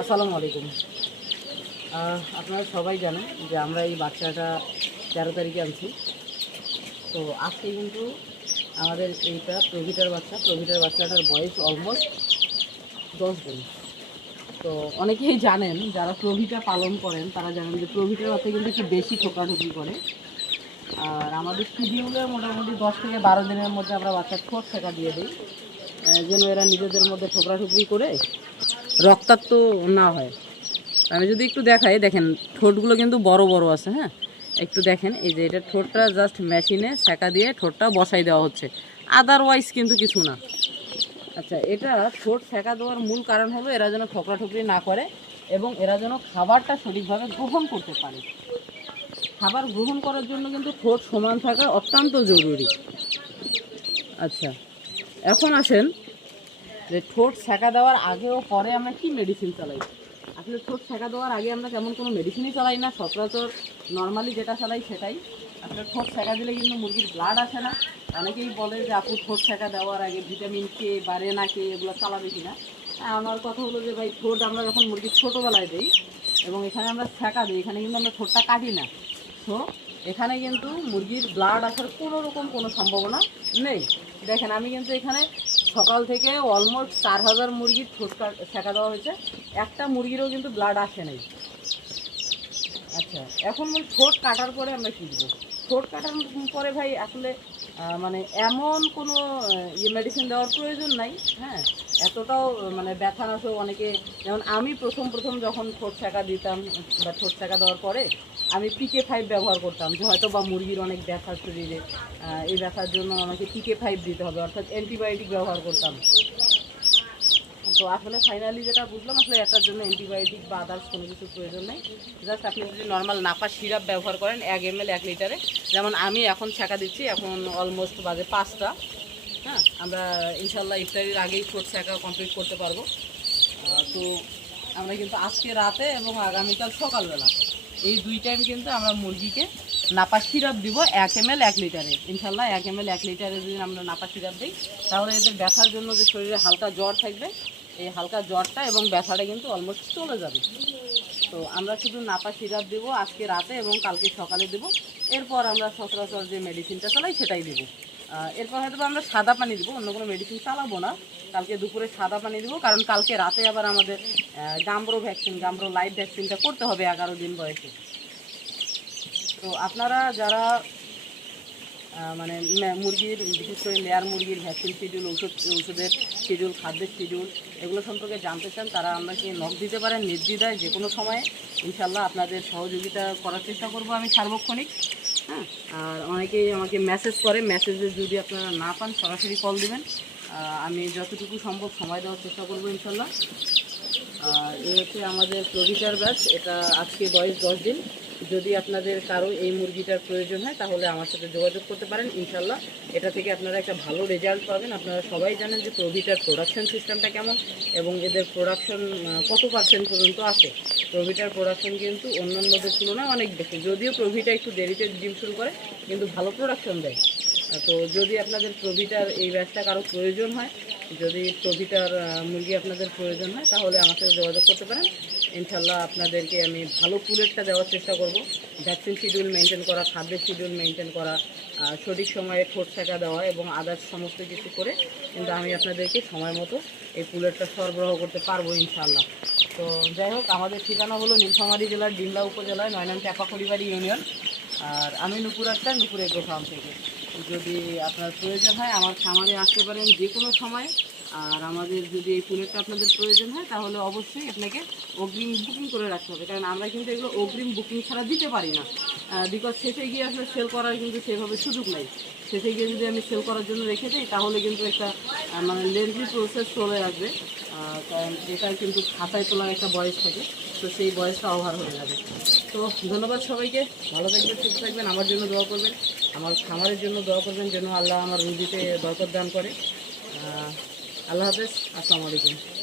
আসসালামু আলাইকুম। আপনারা সবাই জানেন যে আমরা এই বাচ্চাটা তেরো তারিখে আনছি। তো আজকে কিন্তু আমাদের এইটা প্রভিটার বাচ্চা। প্রভিটার বাচ্চাটার বয়স অলমোস্ট দশ দিন। তো অনেকেই জানেন, যারা প্রভিটা পালন করেন, তারা জানেন যে প্রভিটার বাচ্চা কিন্তু একটু বেশি ঠোকাঠুকি করে। আর আমাদের শিডিউলে মোটামুটি দশ থেকে বারো দিনের মধ্যে আমরা বাচ্চার ঠোঁট ঠেকা দিয়ে দিই। যেন এরা নিজেদের মধ্যে ঠোকরাঠুকরি করে রক্তাক্ত না হয়। আমি যদি একটু দেখাই, দেখেন, ঠোঁটগুলো কিন্তু বড় বড় আছে হ্যাঁ? একটু দেখেন, এই যে এটা ঠোঁটটা জাস্ট মেশিনে সেকা দিয়ে ঠোঁটটা বসাই দেওয়া হচ্ছে। আদারওয়াইজ কিন্তু কিছু না। আচ্ছা এটা ঠোঁট সেকা দেওয়ার মূল কারণ হলো এরা যেন ঠোকরাঠুকরি না করে এবং এরা যেন খাবারটা সঠিকভাবে গ্রহণ করতে পারে। খাবার গ্রহণ করার জন্য কিন্তু ঠোঁট সমান থাকা অত্যন্ত জরুরি। আচ্ছা এখন আসেন যে ঠোঁট সেকা দেওয়ার আগে ও পরে আমরা কি মেডিসিন চালাই? আসলে ঠোঁট সেকা দেওয়ার আগে আমরা তেমন কোনো মেডিসিনই চালাই না সচরাচর নর্মালি যেটা চালাই সেটাই। আসলে ঠোঁট সেকা দিলে কিন্তু মুরগির ব্লাড আসে না। অনেকেই বলে যে আপু ঠোঁট সেকা দেওয়ার আগে ভিটামিন কে বা রেনা কে এগুলো চালাবে কিনা? হ্যাঁ, আমার কথা হলো যে ভাই ঠোঁট আমরা যখন মুরগির ছোটোবেলায় দিই এবং এখানে আমরা সেকা দিই এখানে কিন্তু আমরা ঠোঁটটা কাটি না। তো এখানে কিন্তু মুরগির ব্লাড আসার কোনো রকম কোনো সম্ভাবনা নেই। দেখেন, আমি কিন্তু এখানে সকাল থেকে অলমোস্ট চার হাজার মুরগির ঠোঁট কা- সেকা দেওয়া হয়েছে। একটা মুরগিরও কিন্তু ব্লাড আসে নাই। আচ্ছা এখন ঠোঁট কাটার পরে আমরা কী দেবো? ঠোঁট কাটার পরে ভাই, আসলে মানে এমন কোনো ইয়ে মেডিসিন দেওয়ার প্রয়োজন নাই হ্যাঁ? এতটাও মানে ব্যথা নাশক অনেকে, যেমন আমি প্রথম প্রথম যখন ঠোঁট ছেঁকা দিতাম, বা ঠোঁট ছেঁকা দেওয়ার পরে, আমি পিকে ফাইভ ব্যবহার করতাম, যে হয়তো বা মুরগির অনেক ব্যথা শরীরে এই ব্যথার জন্য আমাকে পিকে ফাইভ দিতে হবে, অর্থাৎ অ্যান্টিবায়োটিক ব্যবহার করতাম। তো আসলে ফাইনালি যেটা বুঝলাম, আসলে এটার জন্য অ্যান্টিবায়োটিক বা আদার্স কোনো কিছু প্রয়োজন নেই। জাস্ট আপনি যদি নর্মাল নাপা সিরাপ ব্যবহার করেন, এক এম এল এক লিটারে যেমন আমি এখন ছাকা দিচ্ছি, এখন অলমোস্ট বাজে পাঁচটা। হ্যাঁ আমরা ইনশাল্লাহ ইফতারির আগেই ঠোঁট ছাকা কমপ্লিট করতে পারব। তো আমরা কিন্তু আজকে রাতে এবং আগামীকাল সকালবেলা এই দুই টাইম কিন্তু আমরা মুরগিকে নাপা সিরাপ দিব এক এম এল এক লিটারে। ইনশাল্লাহ এক এম এল এক লিটারে যদি আমরা নাপা সিরাপ দিই, তাহলে এদের ব্যথার জন্য যে শরীরে হালকা জ্বর থাকবে, এই হালকা জ্বরটা এবং ব্যথাটা কিন্তু অলমোস্ট চলে যাবে। তো আমরা শুধু নাপা সিরাপ দেবো আজকে রাতে এবং কালকে সকালে দেবো। এরপর আমরা সচরাচর যে মেডিসিনটা চালাই, সেটাই দেবো। এরপর হয়তো আমরা সাদা পানি দিব, অন্য কোনো মেডিসিন চালাবো না। কালকে দুপুরে সাদা পানি দেবো, কারণ কালকে রাতে আবার আমাদের গাম্ব্রো ভ্যাকসিন গাম্ব্রো লাইট ভ্যাকসিনটা করতে হবে এগারো দিন বয়সে। তো আপনারা যারা মানে মুরগির, বিশেষ করে লেয়ার মুরগির ভ্যাকসিন শিডিউল ওষুধ ওষুধের শিডিউল খাদ্যের শিডিউল এগুলো সম্পর্কে জানতে চান, তারা আমাকে নখ দিতে পারেন, নির্দ্বিধায় যে কোনো সময়ে ইনশাল্লাহ আপনাদের সহযোগিতা করার চেষ্টা করব আমি সার্বক্ষণিক। হ্যাঁ আর অনেকেই আমাকে মেসেজ করে মেসেজে যদি আপনারা না পান, সরাসরি কল দেবেন। আমি যতটুকু সম্ভব সময় দেওয়ার চেষ্টা করব ইনশাল্লাহ। আর এই হচ্ছে আমাদের প্রভিটার ব্যাচ এটা আজকে বয়স দশ দিন। যদি আপনাদের কারও এই মুরগিটার প্রয়োজন হয়, তাহলে আমার সাথে যোগাযোগ করতে পারেন, ইনশাল্লাহ। এটা থেকে আপনারা একটা ভালো রেজাল্ট পাবেন। আপনারা সবাই জানেন যে প্রভিটার প্রোডাকশন সিস্টেমটা কেমন এবং এদের প্রোডাকশন কত পার্সেন্ট পর্যন্ত আছে। প্রভিটার প্রোডাকশন কিন্তু অন্যান্যদের তুলনায় অনেক বেশি। যদিও প্রভিটা একটু দেরিতে ডিম শুরু করে, কিন্তু ভালো প্রোডাকশন দেয়। তো যদি আপনাদের প্রভিটার এই ব্যাচটা কারও প্রয়োজন হয়, যদি প্রভিটার মুরগি আপনাদের প্রয়োজন হয়, তাহলে আমার সাথে যোগাযোগ করতে পারেন। ইনশাল্লাহ আপনাদেরকে আমি ভালো পুলেটটা দেওয়ার চেষ্টা করব। ভ্যাকসিন শিডিউল মেনটেন করা, খাদ্যের শিডিউল মেনটেন করা সঠিক সময়ে ঠোঁট ছেঁকা দেওয়া এবং আদার্স সমস্ত কিছু করে কিন্তু আমি আপনাদেরকে সময় মতো এই পুলেটটা সরবরাহ করতে পারব ইনশাল্লাহ। তো যাই হোক, আমাদের ঠিকানা হলো নীলফামারী জেলার ডিমলা উপজেলায়, নয়নাম চাপাখড়িবাড়ি ইউনিয়ন। আর আমি নুপুর আক্তার, নুপুর এগ্রো ফার্ম থেকে। যদি আপনার প্রয়োজন হয়, আমার খামারে আসতে পারেন যে কোনো সময়। আর আমাদের যদি এই ফুলেরটা আপনাদের প্রয়োজন হয়, তাহলে অবশ্যই আপনাকে অগ্রিম বুকিং করে রাখতে হবে। কারণ আমরা কিন্তু এগুলো অগ্রিম বুকিং ছাড়া দিতে পারি না। বিকজ শেষে গিয়ে আসলে সেল করার কিন্তু সেভাবে সুযোগ নেই। শেষে গিয়ে যদি আমি সেল করার জন্য রেখে দিই, তাহলে কিন্তু একটা মানে লেন্থি প্রসেস চলে আসবে। কারণ এটা কিন্তু খাতায় তোলার একটা বয়স থাকে, তো সেই বয়সটা ওভার হয়ে যাবে। তো ধন্যবাদ সবাইকে। ভালো থাকবেন, সুস্থ থাকবেন, আমার জন্য দোয়া করবেন। আমার, খামারের জন্য দোয়া করবেন যেন আল্লাহ আমার রুজিতে বরকত দান করে। আল্লাহ হাফেজ, আসসালামু আলাইকুম।